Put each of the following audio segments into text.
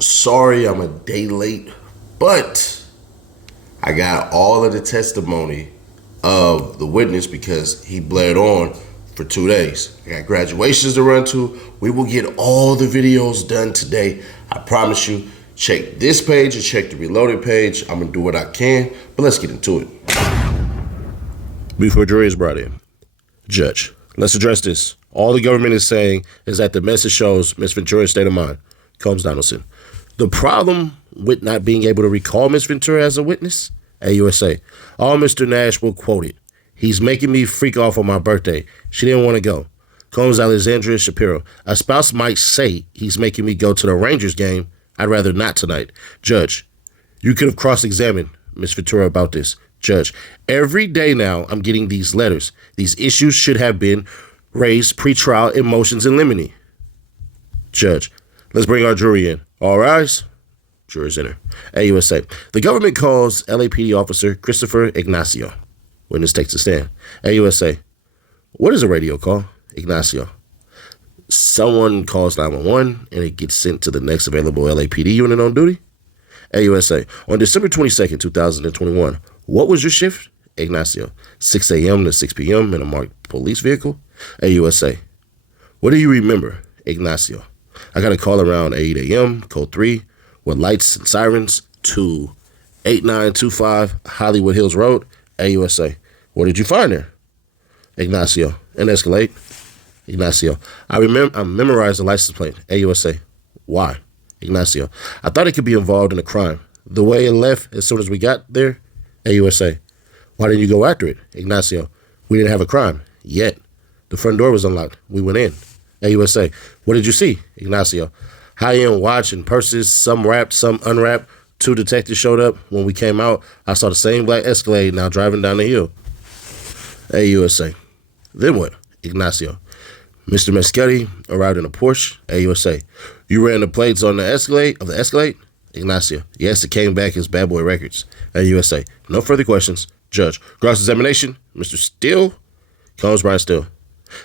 Sorry I'm a day late, but I got all of the testimony of the witness because he bled on for 2 days. I got graduations to run to. We will get all the videos done today. I promise you. Check this page and check the reloaded page. I'm gonna do what I can, but let's get into it. Before jury is brought in, Judge, let's address this. All the government is saying is that the message shows Ms. Ventura's state of mind. Combs Donaldson. The problem with not being able to recall Ms. Ventura as a witness? AUSA. All Mr. Nash will quote it. He's making me freak off on my birthday. She didn't want to go. Combs Alexandria Shapiro. A spouse might say he's making me go to the Rangers game. I'd rather not tonight. Judge, you could have cross-examined Ms. Ventura about this. Judge, every day now I'm getting these letters. These issues should have been raised pre-trial in motions in limine. Judge, let's bring our jury in. All rise. Jurors enter. AUSA. The government calls LAPD officer Christopher Ignacio. Witness takes a stand. AUSA. What is a radio call? Ignacio. Someone calls 911 and it gets sent to the next available LAPD unit on duty. AUSA. On December 22nd, 2021, what was your shift? Ignacio. 6 a.m. to 6 p.m. in a marked police vehicle. AUSA. What do you remember? Ignacio. I got a call around 8 a.m., code 3, with lights and sirens to 8925 Hollywood Hills Road. AUSA. What did you find there? Ignacio. An Escalade. Ignacio. I memorized the license plate. AUSA. Why? Ignacio. I thought it could be involved in a crime. The way it left as soon as we got there. AUSA. Why didn't you go after it? Ignacio. We didn't have a crime yet. The front door was unlocked. We went in. AUSA. What did you see? Ignacio. High-end watch and purses, some wrapped, some unwrapped. 2 detectives showed up. When we came out, I saw the same black Escalade now driving down the hill. AUSA. Then what? Ignacio. Mr. Mescudi arrived in a Porsche. AUSA. You ran the plates on the Escalade of the Escalade? Ignacio. Yes, it came back as Bad Boy Records. AUSA. No further questions. Judge. Cross-examination. Mr. Steele. Combs Brian Steele.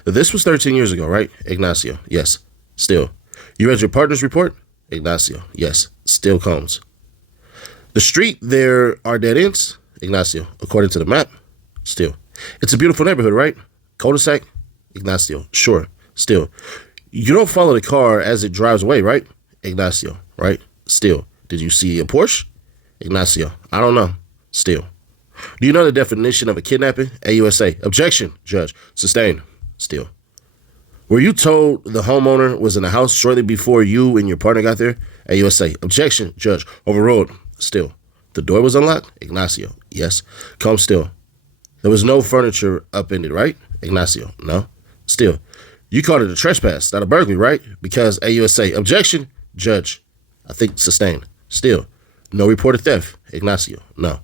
This was 13 years ago, right? Ignacio. Yes. Steele. You read your partner's report? Ignacio. Yes. Steele Combs. The street there are dead ends? Ignacio. According to the map? Steele. It's a beautiful neighborhood, right? Cul-de-sac? Ignacio. Sure. Still. You don't follow the car as it drives away, right? Ignacio. Right? Still. Did you see a Porsche? Ignacio. I don't know. Still. Do you know the definition of a kidnapping? AUSA. Objection. Judge. Sustained. Still. Were you told the homeowner was in the house shortly before you and your partner got there? AUSA. Objection. Judge. Overruled. Still. The door was unlocked? Ignacio. Yes. Come still. There was no furniture upended, right? Ignacio. No. Still. You called it a trespass, not a burglary, right? Because AUSA. Objection. Judge. I think sustained. Still. No reported theft. Ignacio. No.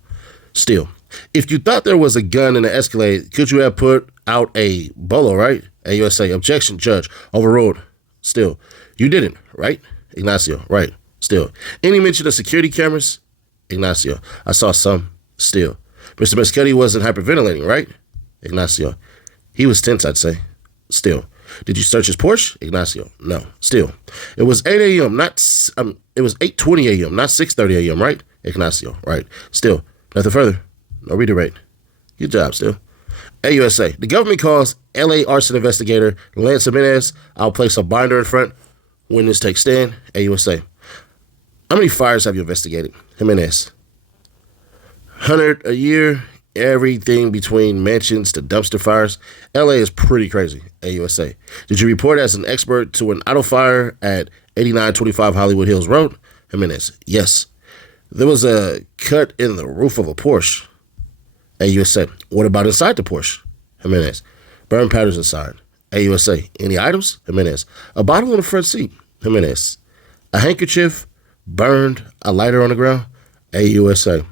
Still. If you thought there was a gun in the Escalade, could you have put out a bolo, right? AUSA. Objection. Judge. Overruled. Still. You didn't, right? Ignacio. Right. Still. Any mention of security cameras? Ignacio. I saw some. Still. Mr. Mescudi wasn't hyperventilating, right? Ignacio. He was tense, I'd say. Still. Did you search his Porsche? Ignacio. No. Still. It was 8 a.m., it was 8:20 a.m., not 6:30 a.m., right? Ignacio. Right. Still. Nothing further. No redirect. Good job, Still. AUSA. The government calls L.A. arson investigator Lance Jimenez. I'll place a binder in front. Witness takes stand. AUSA. How many fires have you investigated? Jimenez. 100 a year. Everything between mansions to dumpster fires. LA is pretty crazy. AUSA. Did you report as an expert to an auto fire at 8925 Hollywood Hills Road? Jimenez. Yes. There was a cut in the roof of a Porsche. AUSA. What about inside the Porsche? Jimenez. Burn patterns inside. AUSA. Any items? Jimenez. A bottle on the front seat. Jimenez. A handkerchief burned, a lighter on the ground. AUSA.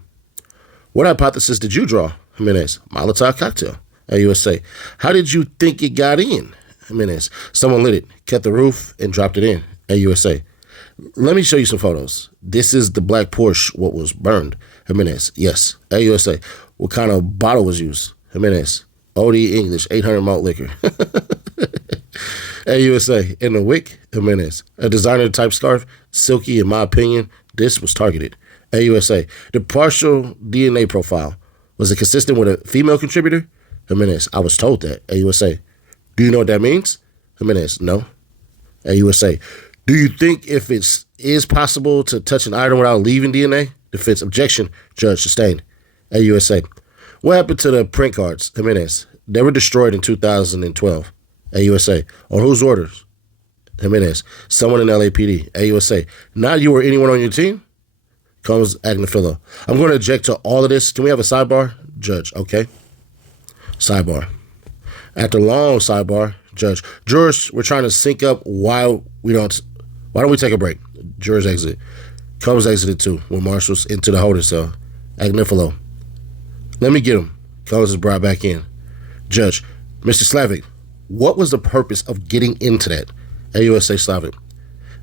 What hypothesis did you draw? Jimenez. Molotov cocktail. AUSA. How did you think it got in? Jimenez. Someone lit it, cut the roof, and dropped it in. AUSA. Let me show you some photos. This is the black Porsche, what was burned. Jimenez. Yes. AUSA. What kind of bottle was used? Jimenez. OD English, 800 malt liquor. AUSA, in the wick, Jimenez. A designer-type scarf, silky in my opinion. This was targeted. AUSA, the partial DNA profile, was it consistent with a female contributor? Jimenez, I was told that. AUSA, do you know what that means? Jimenez, no. AUSA, do you think if it is possible to touch an item without leaving DNA? Defense, objection. Judge, sustained. AUSA, what happened to the print cards? Jimenez, they were destroyed in 2012. AUSA, on whose orders? Jimenez, someone in LAPD. AUSA, not you or anyone on your team? Comes Agnifilo, I'm going to object to all of this. Can we have a sidebar? Judge, okay. Sidebar. After long sidebar, judge, jurors, we're trying to sync up why don't we take a break? Jurors exit. Comes exited too when marshals into the holding cell. Agnifilo, let me get him. Comes is brought back in. Judge, Mr. Slavic, what was the purpose of getting into that? AUSA Slavic,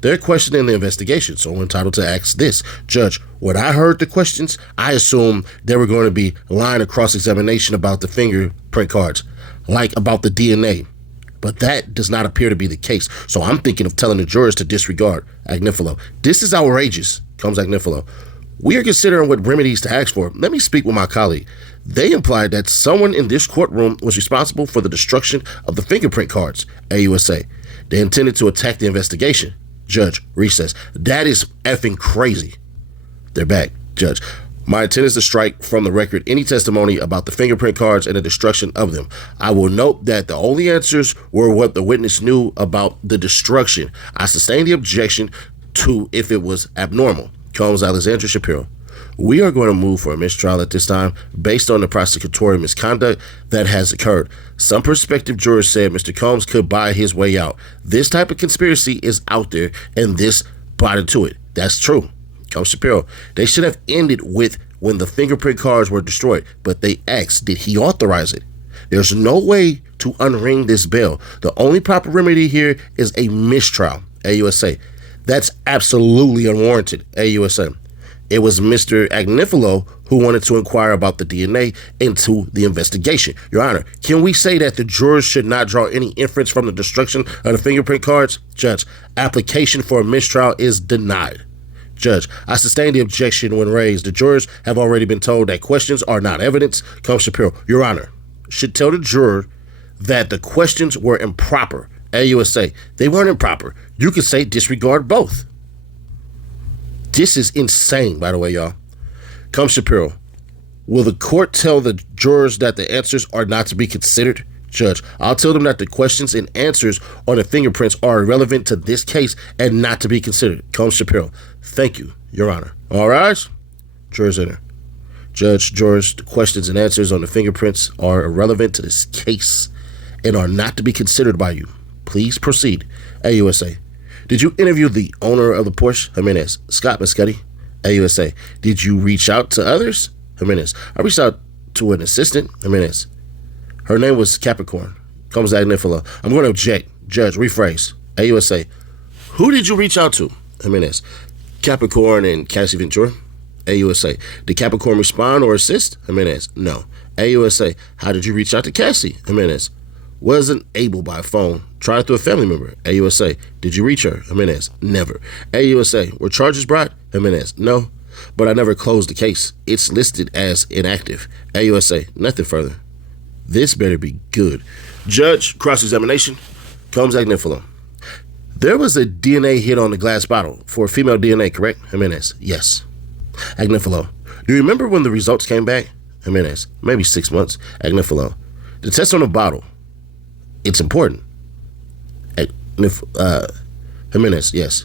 they're questioning the investigation, so I'm entitled to ask this. Judge, when I heard the questions, I assumed they were going to be line of cross-examination about the fingerprint cards, like about the DNA. But that does not appear to be the case, so I'm thinking of telling the jurors to disregard. Agnifilo, this is outrageous. Comes Agnifilo, we are considering what remedies to ask for. Let me speak with my colleague. They implied that someone in this courtroom was responsible for the destruction of the fingerprint cards. AUSA, they intended to attack the investigation. Judge, recess. That is effing crazy. They're back. Judge, my intent is to strike from the record any testimony about the fingerprint cards and the destruction of them. I will note that the only answers were what the witness knew about the destruction. I sustain the objection to if it was abnormal. Combs Alexandra Shapiro. We are going to move for a mistrial at this time based on the prosecutorial misconduct that has occurred. Some prospective jurors said Mr. Combs could buy his way out. This type of conspiracy is out there, and this bought into it. That's true. Combs Shapiro. They should have ended with when the fingerprint cards were destroyed, but they asked, did he authorize it? There's no way to unring this bell. The only proper remedy here is a mistrial. AUSA. That's absolutely unwarranted. AUSA. It was Mr. Agnifilo who wanted to inquire about the DNA into the investigation. Your Honor, can we say that the jurors should not draw any inference from the destruction of the fingerprint cards? Judge, application for a mistrial is denied. Judge, I sustain the objection when raised. The jurors have already been told that questions are not evidence. Combs Shapiro, Your Honor, should tell the juror that the questions were improper. AUSA, they weren't improper. You could say disregard both. This is insane, by the way, y'all. Combs Shapiro, will the court tell the jurors that the answers are not to be considered? Judge, I'll tell them that the questions and answers on the fingerprints are irrelevant to this case and not to be considered. Combs Shapiro, thank you, Your Honor. All right? Jurors enter. Judge, jurors, the questions and answers on the fingerprints are irrelevant to this case and are not to be considered by you. Please proceed. AUSA, did you interview the owner of the Porsche? Jimenez, Scott Muscuddy. AUSA, did you reach out to others? Jimenez, I reached out to an assistant. Jimenez, her name was Capricorn. Comes Agnifilo, I'm going to object. Judge, rephrase. AUSA, who did you reach out to? Jimenez, Capricorn and Cassie Ventura. AUSA, did Capricorn respond or assist? Jimenez, no. AUSA, how did you reach out to Cassie? Jimenez, wasn't able by phone. Tried through a family member. AUSA, did you reach her? Jimenez, never. AUSA, were charges brought? Jimenez, no. But I never closed the case. It's listed as inactive. AUSA, nothing further. This better be good. Judge, cross-examination. Combs Agnifilo. There was a DNA hit on the glass bottle for female DNA, correct? Jimenez, yes. Agnifilo, do you remember when the results came back? Jimenez, maybe 6 months. Agnifilo, the test on the bottle, it's important. Jimenez, yes.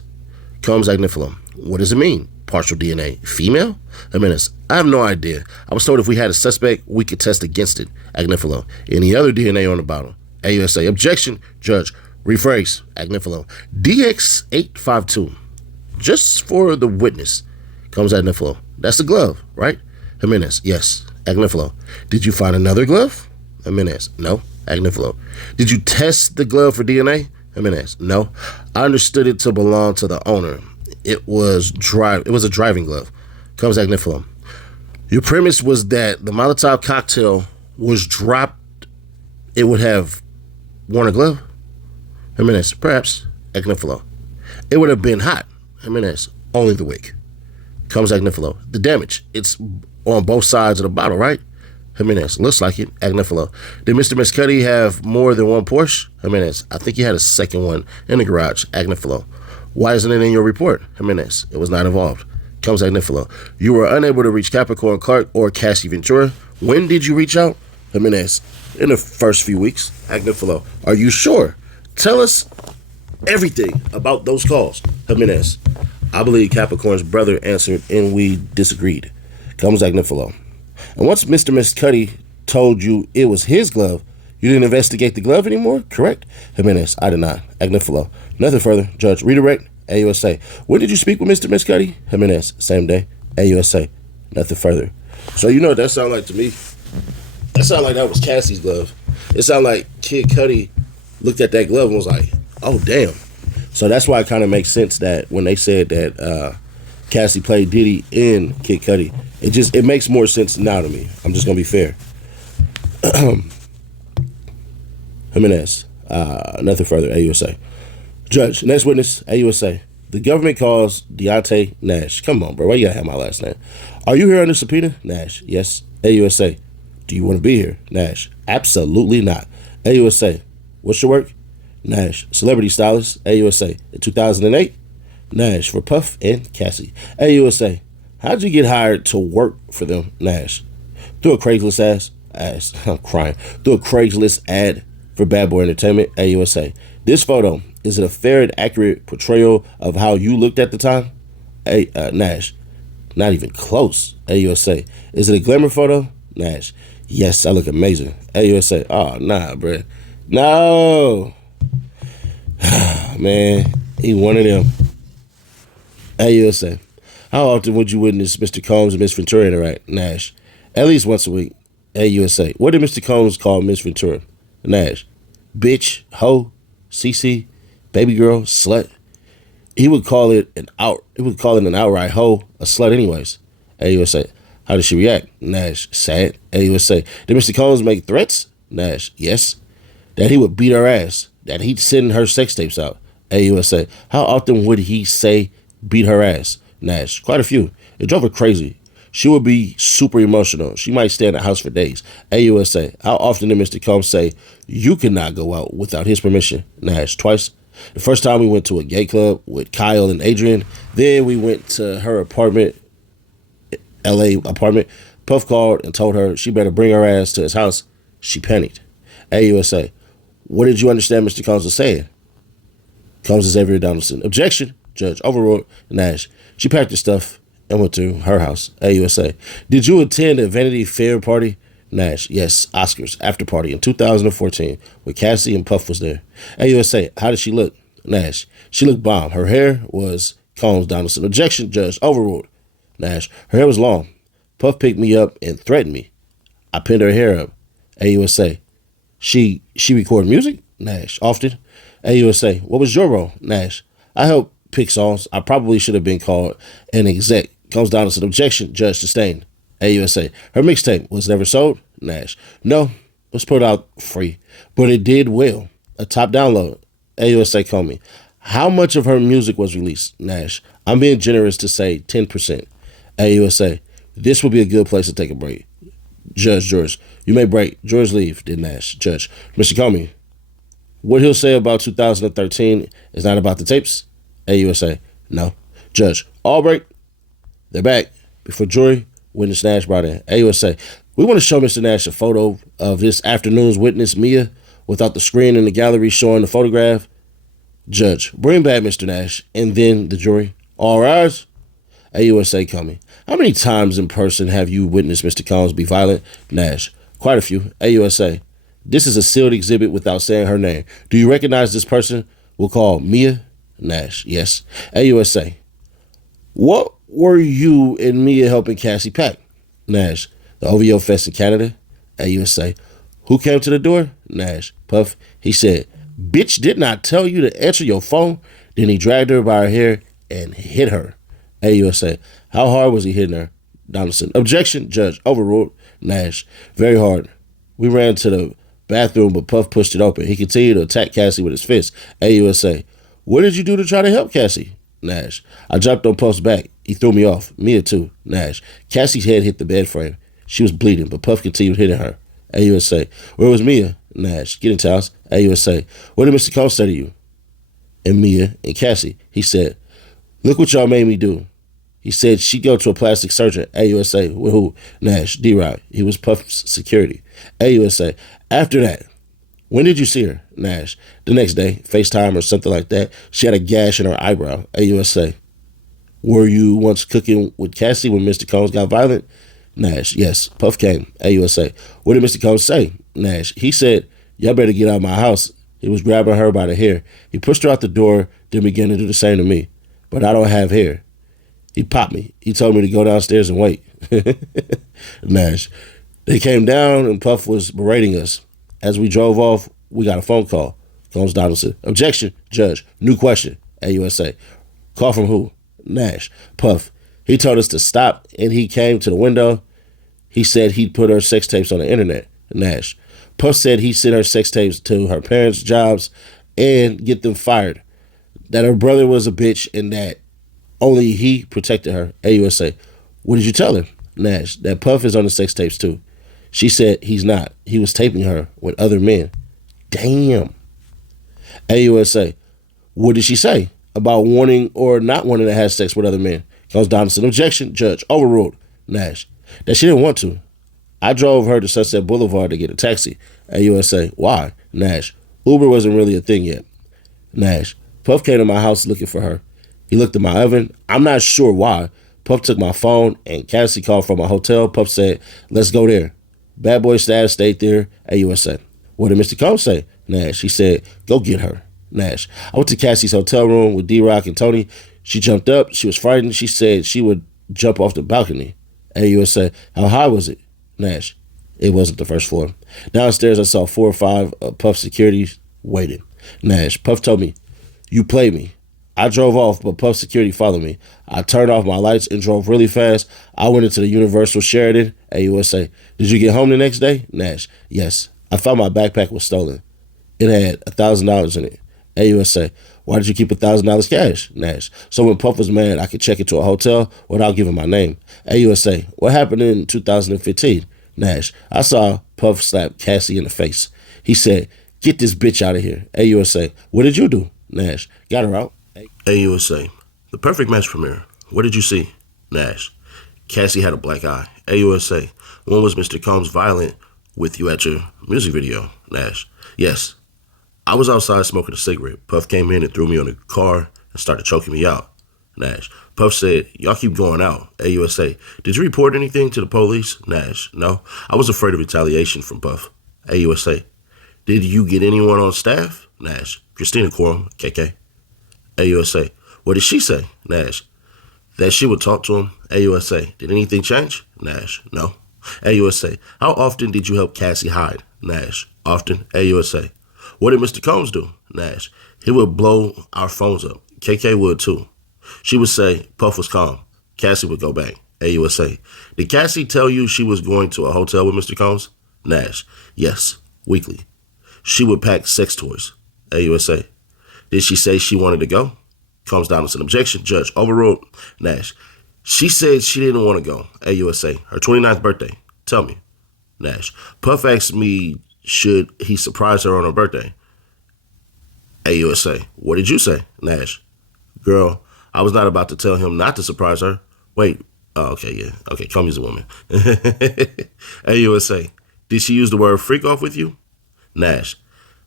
Combs Agnifilo, what does it mean? Partial DNA, female? Jimenez, I have no idea. I was told if we had a suspect, we could test against it. Agnifilo, any other DNA on the bottle? AUSA, objection. Judge, rephrase. Agnifilo, DX852, just for the witness. Combs Agnifilo, that's the glove, right? Jimenez, yes. Agnifilo, did you find another glove? Jimenez, no. Agnifilo, did you test the glove for DNA? Jimenez, no. I understood it to belong to the owner. It was a driving glove. Combs Agnifilo, your premise was that the Molotov cocktail was dropped. It would have worn a glove? Jimenez, perhaps. Agnifilo. It would have been hot. Jimenez, only the wick. Comes Agnifilo. The damage. It's on both sides of the bottle, right? Jimenez, looks like it. Agnifilo. Did Mr. Cudi have more than one Porsche? Jimenez, I think he had a second one in the garage. Agnifilo. Why isn't it in your report? Jimenez, it was not involved. Comes Agnifilo. You were unable to reach Capricorn Clark or Cassie Ventura. When did you reach out? Jimenez, in the first few weeks. Agnifilo, are you sure? Tell us everything about those calls. Jimenez, I believe Capricorn's brother answered and we disagreed. Comes Agnifilo. And once Mr. Cudi told you it was his glove, you didn't investigate the glove anymore, correct? Jimenez, I did not. Agnifilo. Nothing further. Judge, redirect. AUSA. When did you speak with Mr. Cudi? Jimenez, same day. AUSA. Nothing further. So you know what that sounded like to me? That sounded like that was Cassie's glove. It sounded like Kid Cudi looked at that glove and was like, oh, damn. So that's why it kind of makes sense that when they said that Cassie played Diddy in Kid Cudi, it makes more sense now to me. I'm just going to be fair. Jimenez. Nothing further. AUSA. Judge, next witness, AUSA. The government calls Deontay Nash. Come on, bro. Why you gotta have my last name? Are you here under subpoena? Nash. Yes. AUSA. Do you want to be here? Nash. Absolutely not. AUSA. What's your work? Nash. Celebrity stylist. AUSA. In 2008? Nash. For Puff and Cassie. AUSA. How'd you get hired to work for them? Nash. Through a Craigslist I'm crying. Through a Craigslist ad for Bad Boy Entertainment. AUSA. This photo, is it a fair and accurate portrayal of how you looked at the time? Nash. Not even close. AUSA. Is it a glamour photo? Nash. Yes, I look amazing. AUSA. Oh, nah, bruh. No. Man, he one of them. AUSA. How often would you witness Mr. Combs and Miss Ventura interact? Nash. At least once a week. AUSA. What did Mr. Combs call Miss Ventura? Nash. Bitch, hoe, CC, baby girl, slut. He would call it an outright hoe, a slut anyways. AUSA. How did she react? Nash. Sad. AUSA. Did Mr. Combs make threats? Nash. Yes. That he would beat her ass. That he'd send her sex tapes out. AUSA. How often would he say beat her ass? Nash. Quite a few. It drove her crazy. She would be super emotional. She might stay in the house for days. AUSA. How often did Mr. Combs say you cannot go out without his permission? Nash. Twice. The first time we went to a gay club with Kyle and Adrian. Then we went to her apartment, LA apartment. Puff called and told her she better bring her ass to his house. She panicked. AUSA. What did you understand Mr. Combs was saying? Combs is Xavier Donaldson. Objection. Judge. Overruled. Nash. She packed her stuff and went to her house. AUSA. Did you attend a Vanity Fair party? Nash. Yes. Oscars after party in 2014 where Cassie and Puff was there. AUSA. How did she look? Nash. She looked bomb. Her hair was Combs Donaldson. Objection. Judge. Overruled. Nash. Her hair was long. Puff picked me up and threatened me. I pinned her hair up. AUSA. She recorded music? Nash. Often. AUSA. What was your role? Nash. I helped pick songs. I probably should have been called an exec. Comes down to an objection. Judge sustained. AUSA. Her mixtape was never sold? Nash. No. It was put out free. But it did well. A top download. AUSA called me. How much of her music was released? Nash. I'm being generous to say 10%. AUSA. This would be a good place to take a break. Judge George. You may break. George leave. Did Nash. Judge. Mr. Comey. What he'll say about 2013 is not about the tapes? AUSA. No. Judge. All break. They're back. Before jury, witness Nash brought in. AUSA. We want to show Mr. Nash a photo of this afternoon's witness, Mia, without the screen in the gallery showing the photograph. Judge. Bring back Mr. Nash. And then the jury. All rise. AUSA coming. How many times in person have you witnessed Mr. Combs be violent? Nash. Quite a few. AUSA. This is a sealed exhibit without saying her name. Do you recognize this person? We'll call Mia. Nash. Yes. AUSA. What were you and Mia helping Cassie pack? Nash. The OVO Fest in Canada. AUSA. Who came to the door? Nash. Puff. He said, bitch did not tell you to answer your phone. Then he dragged her by her hair and hit her. AUSA. How hard was he hitting her? Donaldson. Objection. Judge. Overruled. Nash. Very hard. We ran to the Bathroom, but Puff pushed it open. He continued to attack Cassie with his fist. AUSA. What did you do to try to help Cassie? Nash. I jumped on Puff's back. He threw me off. Mia too. Nash. Cassie's head hit the bed frame. She was bleeding, but Puff continued hitting her. AUSA. Where was Mia? Nash. Get into house. AUSA. What did Mr. Combs say to you? And Mia and Cassie. He said, look what y'all made me do. He said she'd go to a plastic surgeon. AUSA. With who? Nash. D-Rock. He was Puff's security. AUSA. After that, when did you see her? Nash. The next day, FaceTime or something like that. She had a gash in her eyebrow. AUSA. Were you once cooking with Cassie when Mr. Combs got violent? Nash. Yes. Puff came. AUSA. What did Mr. Combs say? Nash. He said, y'all better get out of my house. He was grabbing her by the hair. He pushed her out the door, then began to do the same to me. But I don't have hair. He popped me. He told me to go downstairs and wait. Nash. They came down and Puff was berating us. As we drove off, we got a phone call. Combs Donaldson. Objection. Judge. New question. AUSA. Call from who? Nash. Puff. He told us to stop and he came to the window. He said he'd put her sex tapes on the internet. Nash. Puff said he sent her sex tapes to her parents' jobs and get them fired. That her brother was a bitch and that only he protected her. AUSA. What did you tell her? Nash. That Puff is on the sex tapes too. She said he's not. He was taping her with other men. Damn. AUSA. What did she say about wanting or not wanting to have sex with other men? Combs Donaldson. Objection. Judge. Overruled. Nash. That she didn't want to. I drove her to Sunset Boulevard to get a taxi. AUSA. Why? Nash. Uber wasn't really a thing yet. Nash. Puff came to my house looking for her. He looked at my oven. I'm not sure why. Puff took my phone and Cassie called from a hotel. Puff said, let's go there. Bad boy staff stayed there. AUSA. What did Mr. Combs say? Nash. He said, go get her. Nash. I went to Cassie's hotel room with D-Rock and Tony. She jumped up. She was frightened. She said she would jump off the balcony. AUSA. How high was it? Nash. It wasn't the first floor. Downstairs, I saw 4 or 5 Puff securities waiting. Nash. Puff told me, you played me. I drove off, but Puff security followed me. I turned off my lights and drove really fast. I went into the Universal Sheridan. AUSA. Did you get home the next day? Nash. Yes. I found my backpack was stolen. It had $1,000 in it. AUSA. Why did you keep $1,000 cash? Nash. So when Puff was mad, I could check into a hotel without giving my name. AUSA. What happened in 2015? Nash. I saw Puff slap Cassie in the face. He said, get this bitch out of here. AUSA. What did you do? Nash. Got her out. AUSA. The perfect match premiere. What did you see? Nash. Cassie had a black eye. AUSA. When was Mr. Combs violent with you at your music video? Nash. Yes. I was outside smoking a cigarette. Puff came in and threw me on the car and started choking me out. Nash. Puff said, y'all keep going out. AUSA. Did you report anything to the police? Nash. No. I was afraid of retaliation from Puff. AUSA. Did you get anyone on staff? Nash. Christina Quorum, KK. AUSA. What did she say? Nash. That she would talk to him. AUSA. Did anything change? Nash. No. AUSA. How often did you help Cassie hide? Nash. Often. AUSA. What did Mr. Combs do? Nash. He would blow our phones up. KK would too. She would say Puff was calm. Cassie would go back. AUSA. Did Cassie tell you she was going to a hotel with Mr. Combs? Nash. Yes. Weekly. She would pack sex toys. AUSA. Did she say she wanted to go? Combs Donaldson. Objection. Judge. Overruled. Nash. She said she didn't want to go. AUSA. Her 29th birthday. Tell me. Nash. Puff asked me should he surprise her on her birthday. AUSA. What did you say? Nash. Girl, I was not about to tell him not to surprise her. Wait. Oh, okay, yeah. Okay, Combs is a woman. AUSA. Did she use the word freak off with you? Nash.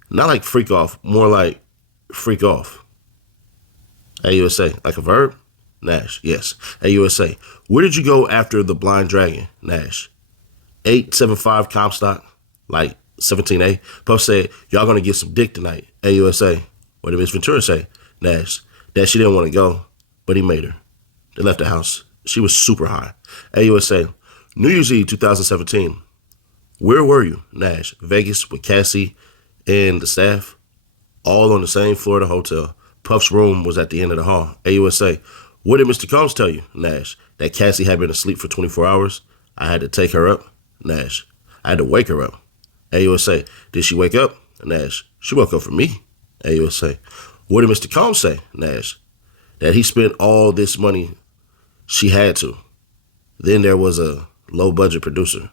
Not like freak off, more like freak off. AUSA. Like a verb? Nash. Yes. AUSA. Where did you go after the blind dragon? Nash. 875 Comstock. Like 17A. Puff said, y'all gonna get some dick tonight. AUSA. What did Miss Ventura say? Nash. That she didn't want to go, but he made her. They left the house. She was super high. AUSA. New Year's Eve 2017. Where were you? Nash. Vegas with Cassie and the staff. All on the same floor of the hotel. Puff's room was at the end of the hall. AUSA. What did Mr. Combs tell you? Nash. That Cassie had been asleep for 24 hours. I had to take her up. Nash. I had to wake her up. AUSA, did she wake up? Nash, she woke up for me. AUSA, what did Mr. Combs say? Nash, that he spent all this money she had to. Then there was a low-budget producer.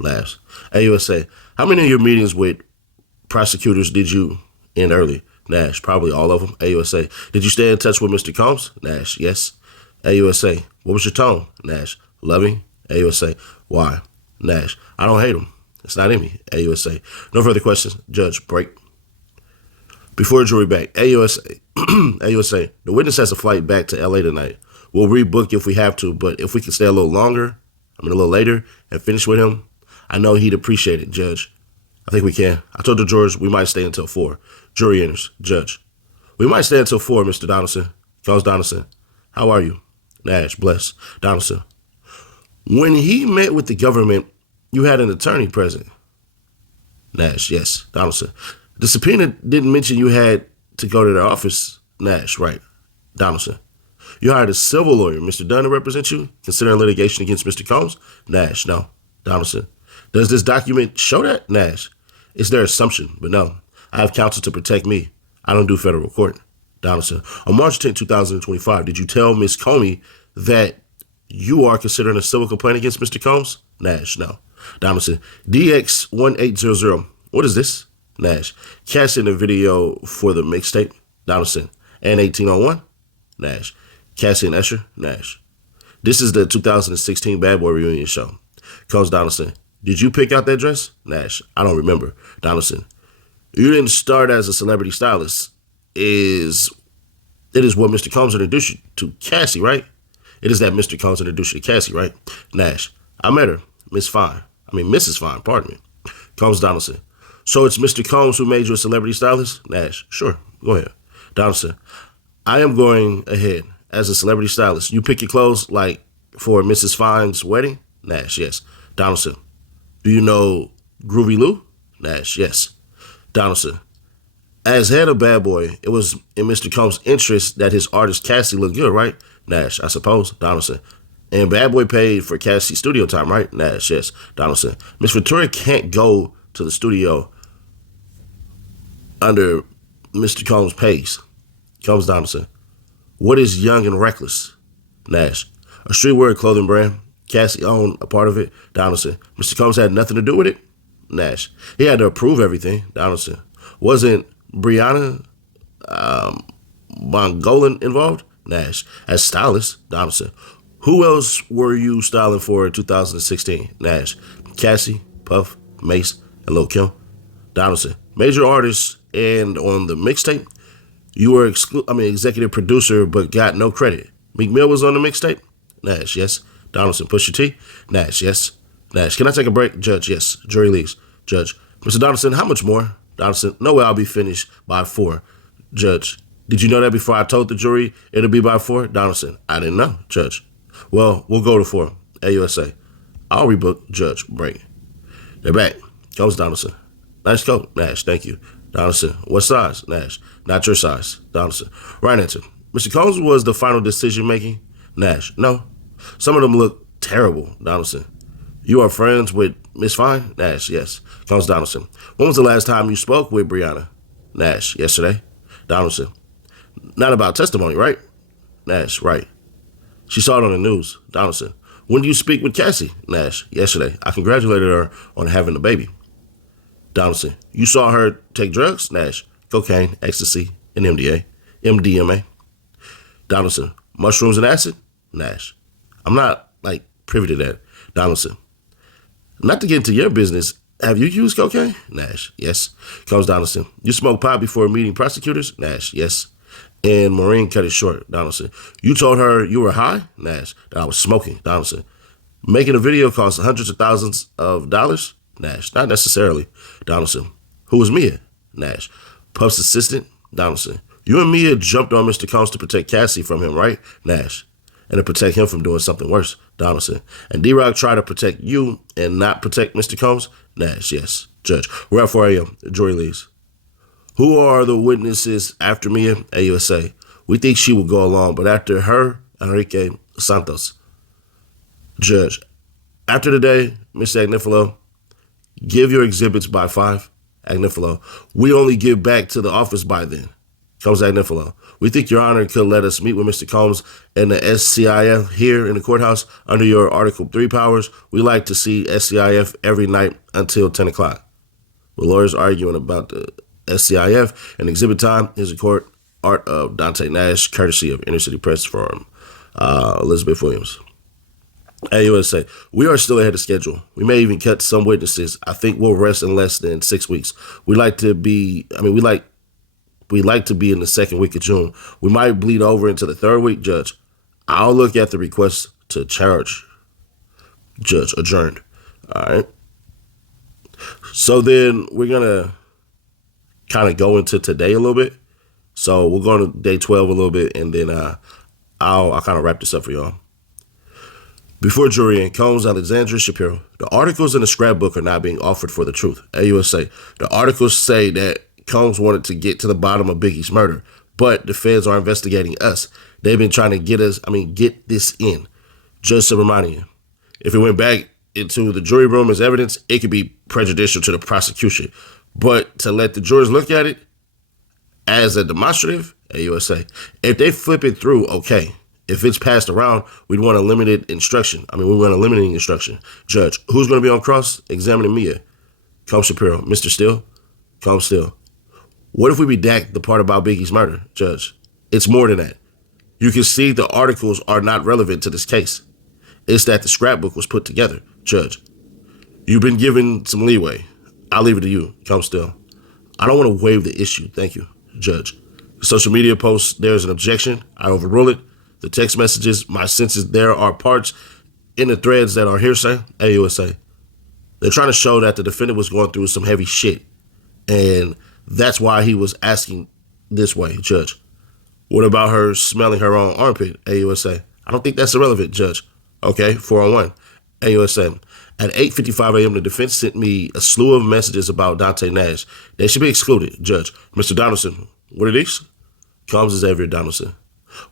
Laughs. AUSA, how many of your meetings with prosecutors did you end early? Nash, probably all of them. AUSA, did you stay in touch with Mr. Combs? Nash, yes. AUSA, what was your tone? Nash, loving. AUSA, why? Nash, I don't hate him. It's not in me. AUSA, no further questions. Judge, break. Before jury back, AUSA, AUSA, the witness has a flight back to LA tonight. We'll rebook if we have to, but if we can stay a little longer, a little later, and finish with him, I know he'd appreciate it, Judge. I think we can. I told the jurors we might stay until 4. Jury enters. Judge, we might stay until 4, Mr. Donaldson. Calls Donaldson. How are you? Nash, bless. Donaldson, when he met with the government, you had an attorney present. Nash, yes. Donaldson, the subpoena didn't mention you had to go to their office. Nash, right. Donaldson, you hired a civil lawyer, Mr. Dunn, to represent you, considering litigation against Mr. Combs? Nash, no. Donaldson, does this document show that? Nash, it's their assumption, but no. I have counsel to protect me. I don't do federal court. Donaldson, on March 10, 2025, did you tell Ms. Comey that you are considering a civil complaint against Mr. Combs? Nash, no. Donaldson, DX1800, what is this? Nash, Cassie in the video for the mixtape. Donaldson, and 1801? Nash, Cassie and Escher? Nash, this is the 2016 Bad Boy reunion show. Combs Donaldson, did you pick out that dress? Nash, I don't remember. Donaldson, you didn't start as a celebrity stylist. It is what Mr. Combs introduced you to Cassie, right? It is that Mr. Combs introduced you to Cassie, right? Nash, I met her, Mrs. Fine, pardon me. Combs Donaldson, so it's Mr. Combs who made you a celebrity stylist? Nash, sure, go ahead. Donaldson, I am going ahead as a celebrity stylist. You pick your clothes like for Mrs. Fine's wedding? Nash, yes. Donaldson, do you know Groovy Lou? Nash, yes. Donaldson, as head of Bad Boy, it was in Mr. Combs' interest that his artist Cassie looked good, right? Nash, I suppose. Donaldson, and Bad Boy paid for Cassie's studio time, right? Nash, yes. Donaldson, Miss Ventura can't go to the studio under Mr. Combs' pays. Combs Donaldson, what is Young and Reckless? Nash, a streetwear clothing brand. Cassie owned a part of it. Donaldson, Mr. Combs had nothing to do with it? Nash, he had to approve everything. Donaldson, wasn't Brianna Bongolan involved? Nash, as stylist. Donaldson, who else were you styling for in 2016? Nash, Cassie, Puff, Mace, and Lil' Kim. Donaldson, major artists, and on the mixtape, you were executive producer, but got no credit. Meek Mill was on the mixtape? Nash, yes. Donaldson, Pusha T? Nash, yes. Nash, can I take a break? Judge, yes. Jury leaves. Judge, Mr. Donaldson, how much more? Donaldson, no way, I'll be finished by 4. Judge, did you know that before I told the jury it'll be by 4? Donaldson, I didn't know. Judge, well, we'll go to 4. AUSA, I'll rebook. Judge, break. They're back. Comes Donaldson. Nice coat. Nash, thank you. Donaldson, what size? Nash, not your size. Donaldson, right answer. Mr. Combs was the final decision making? Nash, no. Some of them look terrible. Donaldson, you are friends with Miss Fine? Nash, yes. Combs Donaldson, when was the last time you spoke with Brianna? Nash, yesterday. Donaldson, not about testimony, right? Nash, right. She saw it on the news. Donaldson, when do you speak with Cassie? Nash, yesterday. I congratulated her on having the baby. Donaldson, you saw her take drugs? Nash, cocaine, ecstasy, and MDMA. Donaldson, mushrooms and acid? Nash, I'm not privy to that. Donaldson, not to get into your business, have you used cocaine? Nash, yes. Comes Donaldson, you smoked pot before meeting prosecutors? Nash, yes. And Maureen cut it short. Donaldson, you told her you were high? Nash, that I was smoking. Donaldson, making a video costs hundreds of thousands of dollars? Nash, not necessarily. Donaldson, who was Mia? Nash, Puff's assistant? Donaldson, you and Mia jumped on Mr. Combs to protect Cassie from him, right? Nash, and to protect him from doing something worse. Donaldson, and D-Rock tried to protect you and not protect Mr. Combs? Nash, yes. Judge, we're at 4 a.m. The jury leaves. Who are the witnesses after Mia? AUSA, we think she will go along, but after her, Enrique Santos. Judge, after today, Mr. Agnifilo, Give your exhibits by 5. Agnifilo. We only give back to the office by then. Comes Agnifilo. We think Your Honor could let us meet with Mr. Combs and the SCIF here in the courthouse under your Article 3 powers. We like to see SCIF every night until 10 o'clock. The lawyers arguing about the SCIF, and exhibit time is a court art of Deontay Nash, courtesy of Inner City Press Forum. Elizabeth Williams. AUSA, we are still ahead of schedule. We may even cut some witnesses. I think we'll rest in less than 6 weeks. We like to be in the second week of June. We might bleed over into the third week, Judge. I'll look at the request to charge. Judge, adjourned. All right. So then we're going to kind of go into today a little bit. So we're going to day 12 a little bit, and then I'll kind of wrap this up for y'all. Before jury and Combs, Alexandria Shapiro, the articles in the scrapbook are not being offered for the truth. AUSA, the articles say that Combs wanted to get to the bottom of Biggie's murder, but the feds are investigating us. They've been trying to get this in. Just to remind you, if it went back into the jury room as evidence, it could be prejudicial to the prosecution. But to let the jurors look at it as a demonstrative, AUSA, if they flip it through, okay. If it's passed around, we'd want a limited instruction. We want a limiting instruction. Judge, who's going to be on cross? Examining Mia. Combs Shapiro. Mr. Steele. Combs Steele. What if we redact the part about Biggie's murder? Judge, it's more than that. You can see the articles are not relevant to this case. It's that the scrapbook was put together. Judge, you've been given some leeway. I'll leave it to you. Combs Steele. I don't want to waive the issue. Thank you. Judge, the social media posts, there's an objection. I overrule it. The text messages, my sense is there are parts in the threads that are hearsay. AUSA. They're trying to show that the defendant was going through some heavy shit. And that's why he was asking this way, Judge. What about her smelling her own armpit? AUSA. I don't think that's irrelevant, Judge. Okay, 4-on-1. AUSA. At 8:55 a.m., the defense sent me a slew of messages about Deontay Nash. They should be excluded, Judge. Mr. Donaldson, what are these? Combs Xavier Donaldson.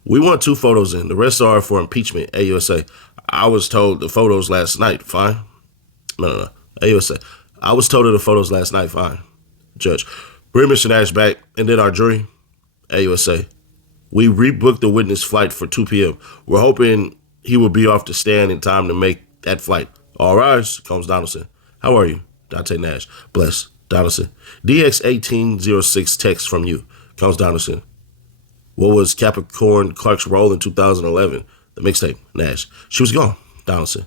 We want 2 photos in. The rest are for impeachment. AUSA. I was told the photos last night. Fine. No. AUSA. I was told of the photos last night. Fine. Judge. Bring Mr. Nash back, and then our jury. AUSA. We rebooked the witness flight for 2 p.m. We're hoping he will be off the stand in time to make that flight. All rise. Combs Donaldson. How are you? Deontay Nash. Bless. Donaldson. DX1806 text from you. Combs Donaldson. What was Capricorn Clark's role in 2011? The mixtape. Nash. She was gone. Donaldson.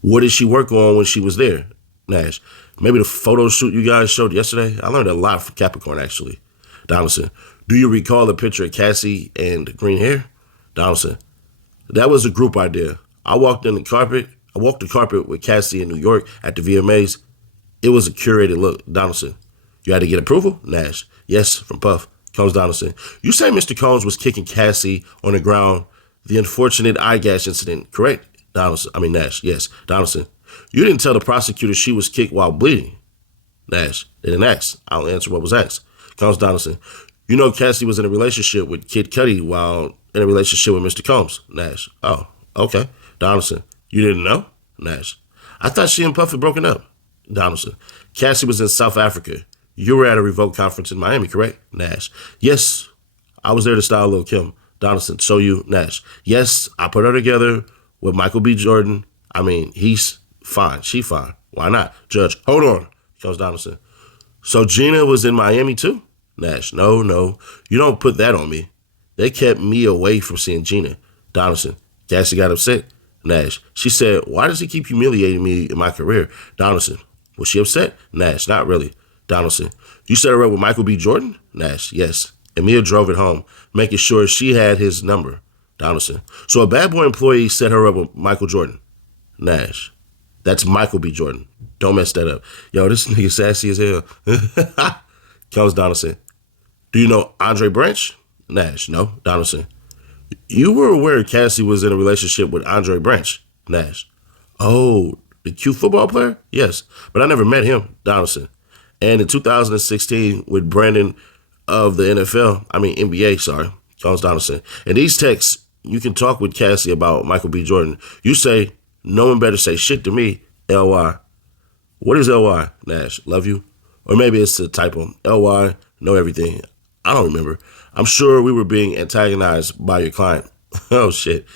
What did she work on when she was there? Nash. Maybe the photo shoot you guys showed yesterday? I learned a lot from Capricorn, actually. Donaldson. Do you recall the picture of Cassie and green hair? Donaldson. That was a group idea. I walked the carpet with Cassie in New York at the VMAs. It was a curated look. Donaldson. You had to get approval? Nash. Yes, from Puff. Combs Donaldson. You say Mr. Combs was kicking Cassie on the ground, the unfortunate eye gash incident, correct? Nash. Yes. Donaldson. You didn't tell the prosecutor she was kicked while bleeding. Nash. They didn't ask. I'll answer what was asked. Combs Donaldson. You know Cassie was in a relationship with Kid Cudi while in a relationship with Mr. Combs. Nash. Oh, okay. Donaldson. You didn't know? Nash. I thought she and Puff had broken up. Donaldson. Cassie was in South Africa. You were at a Revoke conference in Miami, correct? Nash. Yes, I was there to style Lil' Kim. Donaldson. So you, Nash. Yes, I put her together with Michael B. Jordan. He's fine. She fine. Why not? Judge. Hold on. Combs Donaldson. So Gina was in Miami too? Nash. No. You don't put that on me. They kept me away from seeing Gina. Donaldson. Cassie got upset? Nash. She said, why does he keep humiliating me in my career? Donaldson. Was she upset? Nash. Not really. Donaldson. You set her up with Michael B. Jordan? Nash. Yes. And Mia drove it home, making sure she had his number. Donaldson. So a bad boy employee set her up with Michael Jordan? Nash. That's Michael B. Jordan. Don't mess that up. Yo, this nigga sassy as hell. Combs Donaldson. Do you know Andre Branch? Nash. No. Donaldson. You were aware Cassie was in a relationship with Andre Branch? Nash. Oh, the cute football player? Yes. But I never met him. Donaldson. And in 2016 with Brandon of the NBA, sorry. Combs Donaldson. In these texts, you can talk with Cassie about Michael B. Jordan. You say, no one better say shit to me, LY. What is LY? Nash, love you. Or maybe it's a typo. LY, know everything. I don't remember. I'm sure we were being antagonized by your client. Oh, shit.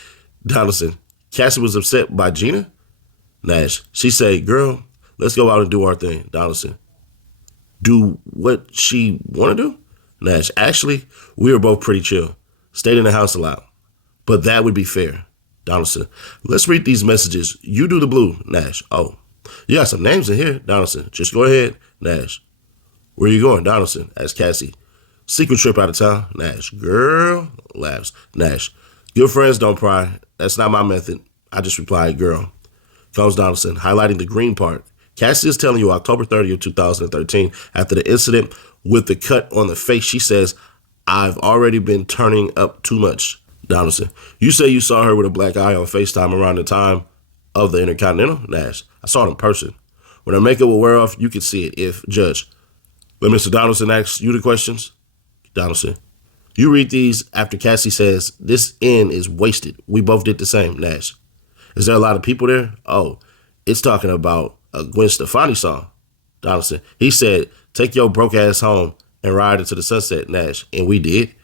Donaldson, Cassie was upset by Gina? Nash, she said, girl, let's go out and do our thing. Donaldson, do what she want to do? Nash, actually, we were both pretty chill. Stayed in the house a lot. But that would be fair. Donaldson, let's read these messages. You do the blue. Nash, oh, you got some names in here. Donaldson, just go ahead. Nash, where you going? Donaldson, asked Cassie. Secret trip out of town. Nash, girl, laughs. Nash, good friends don't pry. That's not my method. I just replied, girl. Comes Donaldson, highlighting the green part. Cassie is telling you October 30th, 2013, after the incident with the cut on the face, she says, I've already been turning up too much. Donaldson, you say you saw her with a black eye on FaceTime around the time of the Intercontinental? Nash, I saw it in person. When her makeup will wear off, you can see it if, Judge. Let Mr. Donaldson ask you the questions. Donaldson, you read these after Cassie says, this end is wasted. We both did the same. Nash, is there a lot of people there? Oh, it's talking about a Gwen Stefani song. Donaldson, he said, take your broke ass home and ride into the sunset. Nash, and we did.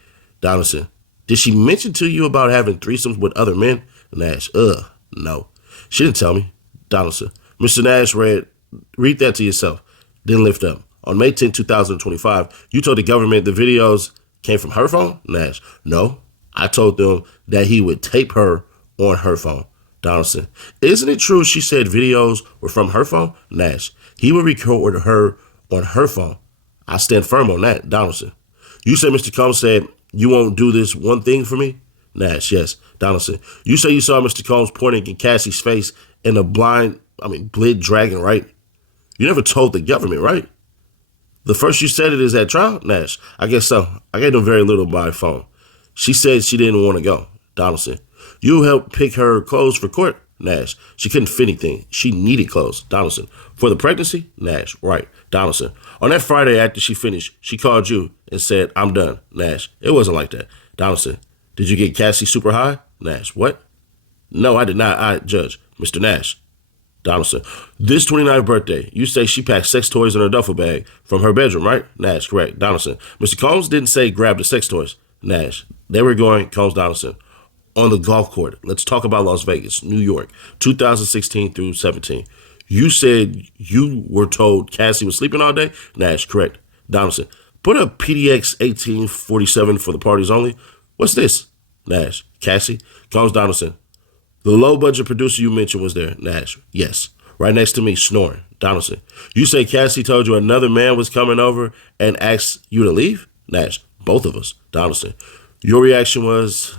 Donaldson, did she mention to you about having threesomes with other men? Nash, no. She didn't tell me. Donaldson, Mr. Nash, read that to yourself. Then lift up. On May 10, 2025, you told the government the videos came from her phone? Nash, no. I told them that he would tape her on her phone. Donaldson, isn't it true she said videos were from her phone? Nash, he would record her on her phone. I stand firm on that. Donaldson, you said Mr. Combs said you won't do this one thing for me? Nash, yes. Donaldson, you say you saw Mr. Combs pointing in Cassie's face in a blid dragon, right? You never told the government, right? The first you said it is at trial? Nash, I guess so. I gave them very little by phone. She said she didn't want to go. Donaldson, you helped pick her clothes for court? Nash, she couldn't fit anything. She needed clothes. Donaldson, for the pregnancy? Nash, right. Donaldson, on that Friday after she finished, she called you and said, I'm done. Nash, it wasn't like that. Donaldson, did you get Cassie super high? Nash, what? No, I did not. Judge, Mr. Nash. Donaldson, this 29th birthday, you say she packed sex toys in her duffel bag from her bedroom, right? Nash, correct. Donaldson, Mr. Combs didn't say grab the sex toys. Nash, they were going, Combs Donaldson, on the golf court. Let's talk about Las Vegas, New York, 2016 through 17. You said you were told Cassie was sleeping all day? Nash, correct. Donaldson, put a PDX 1847 for the parties only. What's this? Nash, Cassie. Combs Donaldson, the low-budget producer you mentioned was there. Nash, yes. Right next to me, snoring. Donaldson, you say Cassie told you another man was coming over and asked you to leave? Nash, both of us. Donaldson, your reaction was?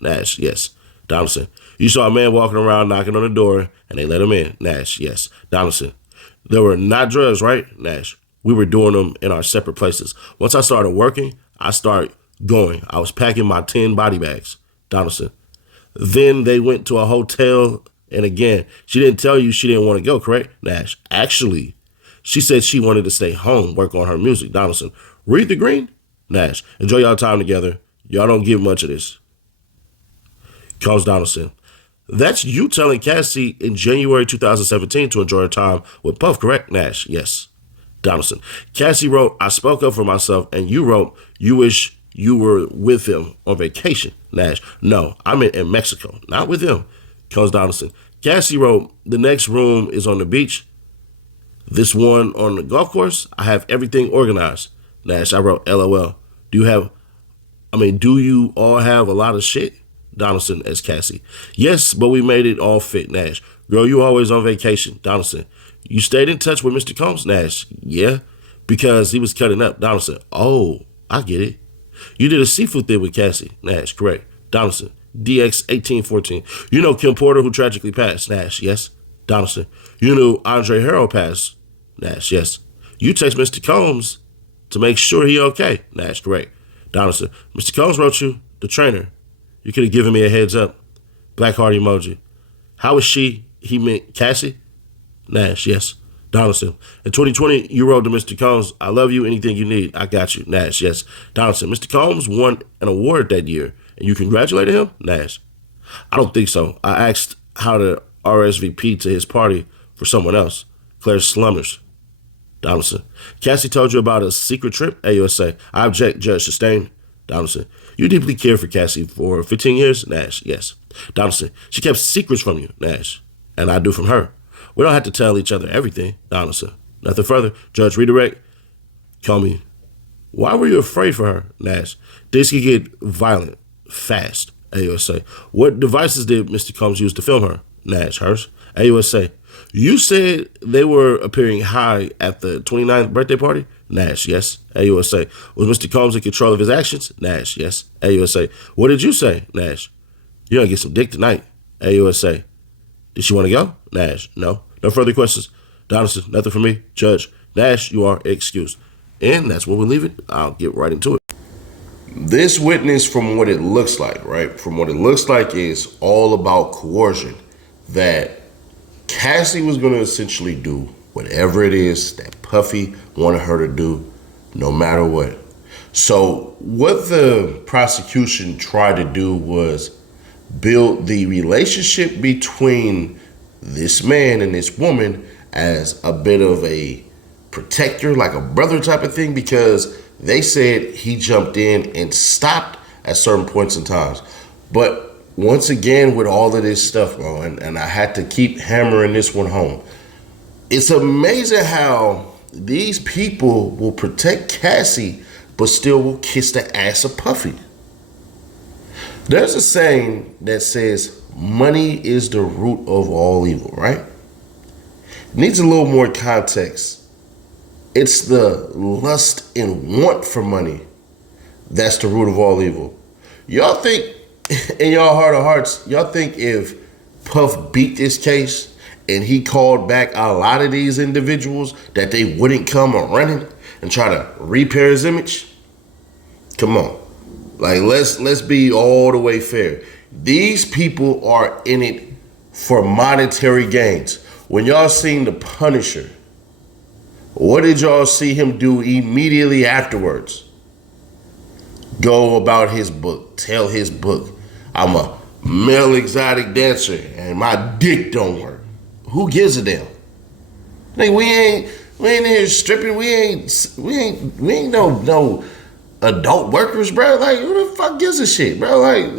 Nash, yes. Donaldson, you saw a man walking around knocking on the door and they let him in. Nash, yes. Donaldson, there were not drugs, right? Nash, we were doing them in our separate places. Once I started working, I started going. I was packing my 10 body bags. Donaldson, then they went to a hotel, and again, she didn't tell you she didn't want to go, correct? Nash, actually, she said she wanted to stay home, work on her music. Donaldson, read the green? Nash, enjoy y'all time together. Y'all don't get much of this. Combs Donaldson, that's you telling Cassie in January 2017 to enjoy her time with Puff, correct? Nash, yes. Donaldson, Cassie wrote, I spoke up for myself, and you wrote, you wish you were with him on vacation. Nash, no, I'm in Mexico, not with him. Combs Donaldson, Cassie wrote, the next room is on the beach. This one on the golf course, I have everything organized. Nash, I wrote, LOL. Do you all have a lot of shit? Donaldson as Cassie, yes, but we made it all fit. Nash, girl, you always on vacation. Donaldson, you stayed in touch with Mr. Combs? Nash, yeah, because he was cutting up. Donaldson, oh, I get it. You did a seafood thing with Cassie. Nash, correct. Donaldson, DX 1814. You know Kim Porter who tragically passed? Nash, yes. Donaldson, you knew Andre Harrell passed? Nash, yes. You text Mr. Combs to make sure he okay? Nash, correct. Donaldson, Mr. Combs wrote you, the trainer. You could have given me a heads up. Black heart emoji. How was she? He meant Cassie? Nash, yes. Donaldson, in 2020, you wrote to Mr. Combs, I love you, anything you need, I got you. Nash, yes. Donaldson, Mr. Combs won an award that year, and you congratulated him? Nash, I don't think so. I asked how to RSVP to his party for someone else. Claire Slummers. Donaldson. Cassie told you about a secret trip? AUSA. I object, Judge. Sustained. Donaldson. You deeply cared for Cassie for 15 years? Nash. Yes. Donaldson. She kept secrets from you? Nash. And I do from her. We don't have to tell each other everything. Donaldson. Nothing further. Judge, redirect. Call me. Why were you afraid for her? Nash. This could get violent. Fast. AUSA. What devices did Mr. Combs use to film her? Nash. Hers. AUSA. You said they were appearing high at the 29th birthday party? Nash. Yes. AUSA. Was Mr. Combs in control of his actions? Nash. Yes. AUSA. What did you say? Nash. You're going to get some dick tonight. AUSA. Did she want to go? Nash. No. No further questions. Donaldson. Nothing for me. Judge. Nash, you are excused. And that's where we leave it. I'll get right into it. This witness, from what it looks like, right? From what it looks like is all about coercion. That Cassie was going to essentially do whatever it is that Puffy wanted her to do, no matter what. So what the prosecution tried to do was build the relationship between this man and this woman as a bit of a protector, like a brother type of thing, because they said he jumped in and stopped at certain points in times. But once again, with all of this stuff, bro, and I had to keep hammering this one home, it's amazing how these people will protect Cassie, but still will kiss the ass of Puffy. There's a saying that says, money is the root of all evil, right? It needs a little more context. It's the lust and want for money that's the root of all evil. Y'all think, in y'all heart of hearts, y'all think if Puff beat this case and he called back a lot of these individuals that they wouldn't come running and try to repair his image? Come on. Like, let's be all the way fair. These people are in it for monetary gains. When y'all seen The Punisher, what did y'all see him do immediately afterwards? Go about his book, tell his book, I'm a male exotic dancer and my dick don't work. Who gives a damn? Like, we ain't in here stripping, we ain't no adult workers, bro. Like, who the fuck gives a shit, bro? Like,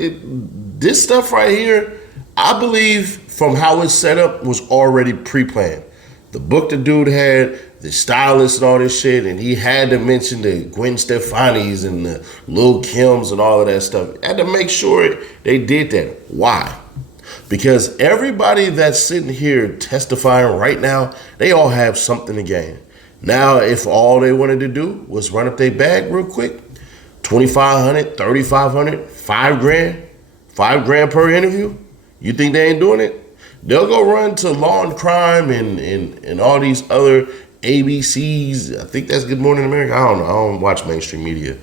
this stuff right here, I believe from how it's set up was already pre-planned. The book the dude had, the stylist and all this shit, and he had to mention the Gwen Stefani's and the Lil Kims and all of that stuff. Had to make sure they did that. Why? Because everybody that's sitting here testifying right now, they all have something to gain. Now, if all they wanted to do was run up their bag real quick, $2,500, $3,500, $5,000, $5,000 per interview, you think they ain't doing it? They'll go run to Law and Crime and all these other ABCs. I think that's Good Morning America. I don't know. I don't watch mainstream media.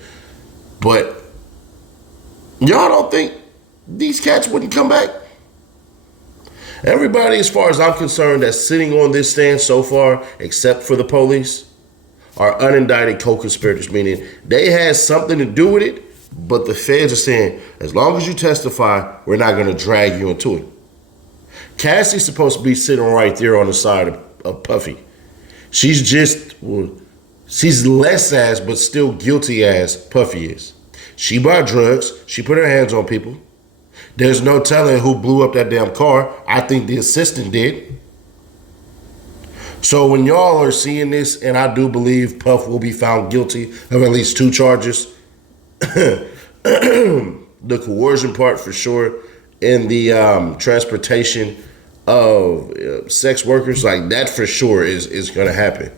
But y'all don't think these cats wouldn't come back? Everybody, as far as I'm concerned, that's sitting on this stand so far, except for the police, are unindicted co-conspirators, meaning they had something to do with it, but the feds are saying, as long as you testify, we're not going to drag you into it. Cassie's supposed to be sitting right there on the side of Puffy. She's less ass, but still guilty as Puffy is. She bought drugs. She put her hands on people. There's no telling who blew up that damn car. I think the assistant did. So when y'all are seeing this, and I do believe Puff will be found guilty of at least 2 charges, the coercion part for sure, and the transportation of sex workers, like that for sure is going to happen.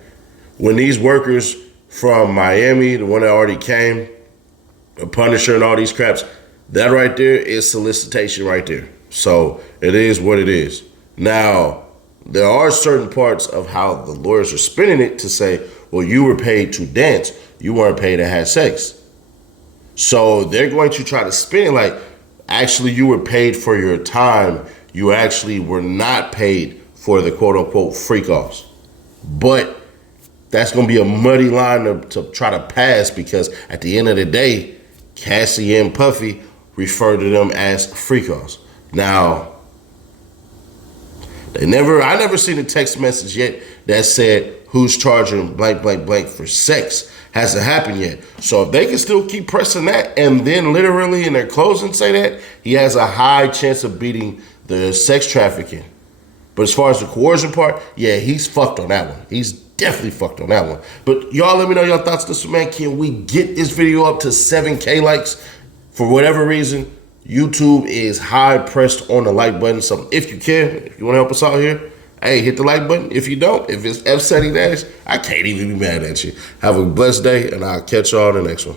When these workers from Miami, the one that already came, the Punisher and all these craps, that right there is solicitation right there. So it is what it is. Now, there are certain parts of how the lawyers are spinning it to say, well, you were paid to dance. You weren't paid to have sex. So they're going to try to spin it like, actually, you were paid for your time. You actually were not paid for the quote-unquote freak-offs. But that's going to be a muddy line to try to pass, because at the end of the day, Cassie and Puffy refer to them as freak-offs. Now, I never seen a text message yet that said who's charging blank, blank, blank for sex hasn't happened yet. So if they can still keep pressing that and then literally in their closing say that, he has a high chance of beating the sex trafficking. But as far as the coercion part, yeah, he's fucked on that one. He's definitely fucked on that one. But y'all let me know your thoughts on this, man. Can we get this video up to 7K likes? For whatever reason, YouTube is high pressed on the like button. So if you can, if you want to help us out here, hey, hit the like button. If you don't, if it's F. Nash, I can't even be mad at you. Have a blessed day, and I'll catch y'all on the next one.